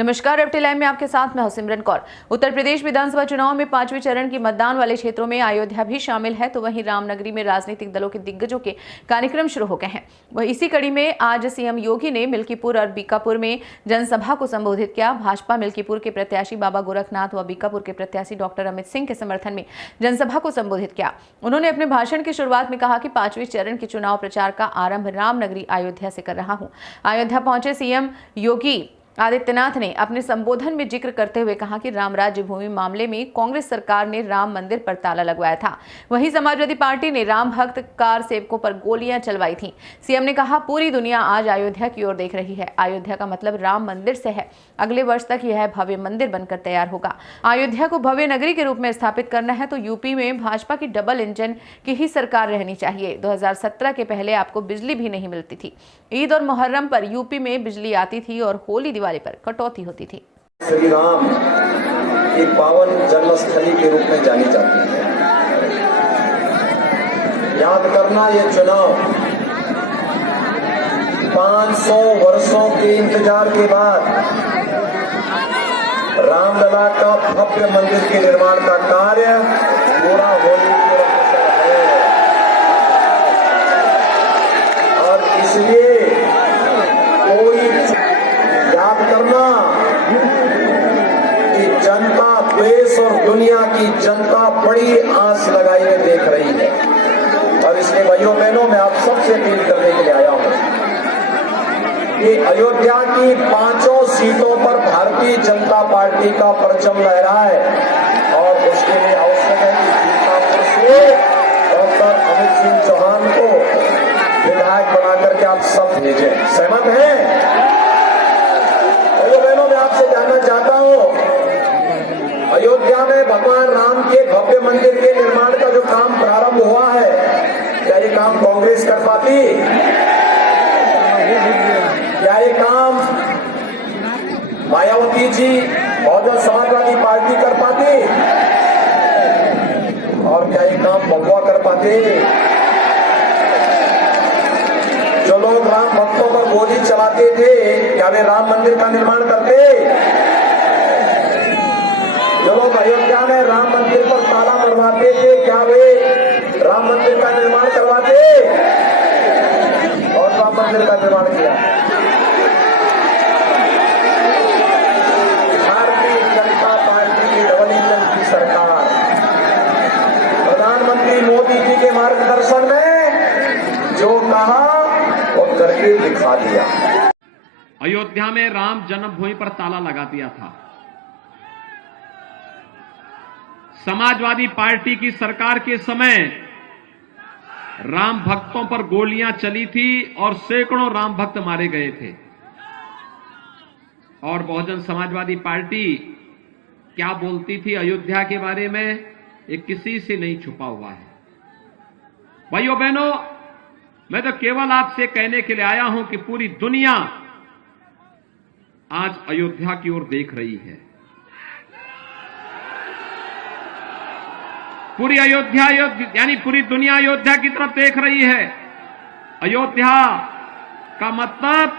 नमस्कार, FT live में आपके साथ मैं सिमरन कौर। उत्तर प्रदेश विधानसभा चुनाव में 5वें चरण की मतदान वाले क्षेत्रों में अयोध्या भी शामिल है, तो वहीं रामनगरी में राजनीतिक दलों के दिग्गजों के कार्यक्रम शुरू हो गए हैं। वहीं इसी कड़ी में आज सीएम योगी ने मिल्कीपुर और बीकापुर में जनसभा को संबोधित किया। भाजपा मिल्कीपुर के प्रत्याशी बाबा गोरखनाथ व बीकापुर के प्रत्याशी डॉक्टर अमित सिंह के समर्थन में जनसभा को संबोधित किया। उन्होंने अपने भाषण की शुरुआत में कहा कि 5वें चरण के चुनाव प्रचार का आरंभ रामनगरी अयोध्या से कर रहा हूं। अयोध्या पहुंचे सीएम योगी आदित्यनाथ ने अपने संबोधन में जिक्र करते हुए कहा कि राम राज्य भूमि मामले में कांग्रेस सरकार ने राम मंदिर पर ताला लगवाया था, वहीं समाजवादी पार्टी ने राम भक्त कार सेवकों पर गोलियां चलवाई थीं। सीएम ने कहा, पूरी दुनिया आज अयोध्या की ओर देख रही है। अयोध्या का मतलब राम मंदिर से है। अगले वर्ष तक यह भव्य मंदिर बनकर तैयार होगा। अयोध्या को भव्य नगरी के रूप में स्थापित करना है तो यूपी में भाजपा की डबल इंजन की ही सरकार रहनी चाहिए। 2017 के पहले आपको बिजली भी नहीं मिलती थी। ईद और मुहर्रम पर यूपी में बिजली आती थी और होली दिवाली पर कटौती होती थी। श्री राम की पावन जन्मस्थली के रूप में जानी जाती है। याद करना, ये चुनाव 500 वर्षों के इंतजार के बाद रामलला का भव्य मंदिर के निर्माण का कार्य पूरा होने की है और इसलिए कोई याद करना कि जनता, देश और दुनिया की जनता बड़ी आस लगाई में देख रही है और इसलिए भाइयों बहनों मैं आप सबसे अपील करने के लिए आया हूं कि अयोध्या की 5 सीटों पर भारतीय जनता पार्टी का परचम लहराए और उसके लिए आवश्यक है कि बीकापुर से डॉक्टर अमित सिंह चौहान को विधायक बना करके आप सब भेजें। सहमत हैं? भाइयों बहनों मैं आपसे जानना चाहता हूं, अयोध्या में भगवान राम के भव्य मंदिर के निर्माण का जो काम प्रारंभ हुआ है, क्या ये काम कांग्रेस कर पाती? क्या ये काम मायावती जी बहुजन समाजवादी पार्टी कर पाती? और क्या ये काम बबुआ कर पाते? जो लोग राम भक्तों पर गोली चलाते थे, क्या वे राम मंदिर का निर्माण करते? जो लोग अयोध्या में राम मंदिर पर ताला मरवाते थे, क्या वे राम मंदिर का निर्माण करवाते? और राम मंदिर का निर्माण किया। भारतीय जनता पार्टी की डबल इंजन की सरकार प्रधानमंत्री मोदी जी के मार्गदर्शन में जो कहा वो करके दिखा दिया। अयोध्या में राम जन्मभूमि पर ताला लगा दिया था। समाजवादी पार्टी की सरकार के समय राम भक्तों पर गोलियां चली थी और सैकड़ों राम भक्त मारे गए थे। और बहुजन समाजवादी पार्टी क्या बोलती थी अयोध्या के बारे में, ये किसी से नहीं छुपा हुआ है। भाइयों बहनों, मैं तो केवल आपसे कहने के लिए आया हूं कि पूरी दुनिया आज अयोध्या की ओर देख रही है। पूरी अयोध्या यानी पूरी दुनिया अयोध्या की तरफ देख रही है। अयोध्या का मतलब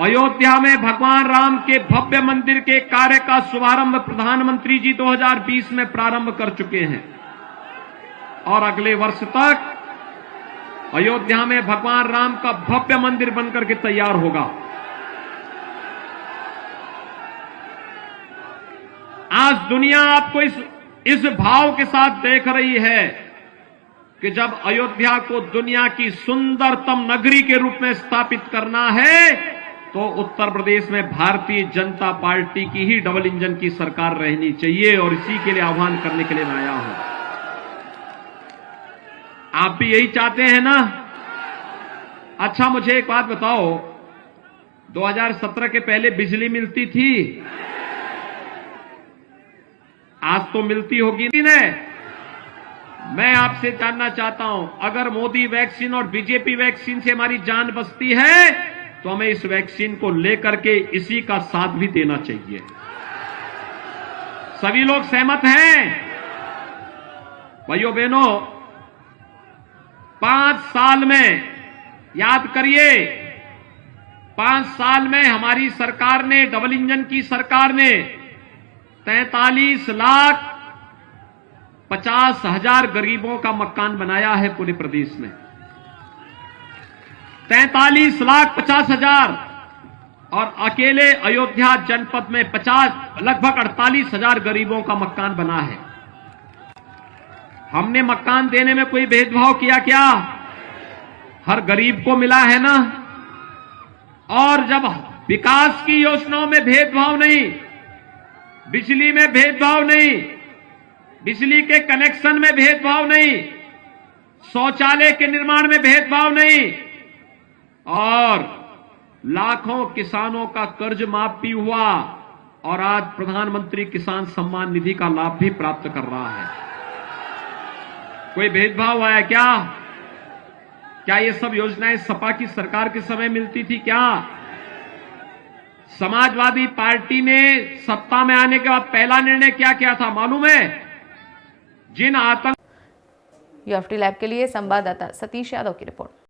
अयोध्या में भगवान राम के भव्य मंदिर के कार्य का शुभारंभ प्रधानमंत्री जी 2020 में प्रारंभ कर चुके हैं और अगले वर्ष तक अयोध्या में भगवान राम का भव्य मंदिर बनकर के तैयार होगा। आज दुनिया आपको इस भाव के साथ देख रही है कि जब अयोध्या को दुनिया की सुंदरतम नगरी के रूप में स्थापित करना है तो उत्तर प्रदेश में भारतीय जनता पार्टी की ही डबल इंजन की सरकार रहनी चाहिए और इसी के लिए आह्वान करने के लिए मैं आया हूं। आप भी यही चाहते हैं ना? अच्छा, मुझे एक बात बताओ, 2017 के पहले बिजली मिलती थी? आज तो मिलती होगी ने? मैं आपसे जानना चाहता हूं, अगर मोदी वैक्सीन और बीजेपी वैक्सीन से हमारी जान बचती है तो हमें इस वैक्सीन को लेकर के इसी का साथ भी देना चाहिए। सभी लोग सहमत हैं? भाइयों बहनों, 5 साल में याद करिए 5 साल में हमारी सरकार ने, डबल इंजन की सरकार ने 43,50,000 गरीबों का मकान बनाया है पूरे प्रदेश में। 43,50,000 और अकेले अयोध्या जनपद में लगभग 48,000 गरीबों का मकान बना है। हमने मकान देने में कोई भेदभाव किया क्या? हर गरीब को मिला है ना। और जब विकास की योजनाओं में भेदभाव नहीं, बिजली में भेदभाव नहीं, बिजली के कनेक्शन में भेदभाव नहीं, शौचालय के निर्माण में भेदभाव नहीं, और लाखों किसानों का कर्ज माफ भी हुआ और आज प्रधानमंत्री किसान सम्मान निधि का लाभ भी प्राप्त कर रहा है। कोई भेदभाव आया क्या? क्या ये सब योजनाएं सपा की सरकार के समय मिलती थी क्या? समाजवादी पार्टी ने सत्ता में आने के बाद पहला निर्णय क्या किया था मालूम है? जिन आतंक यूएफटी लैब के लिए संवाददाता सतीश यादव की रिपोर्ट।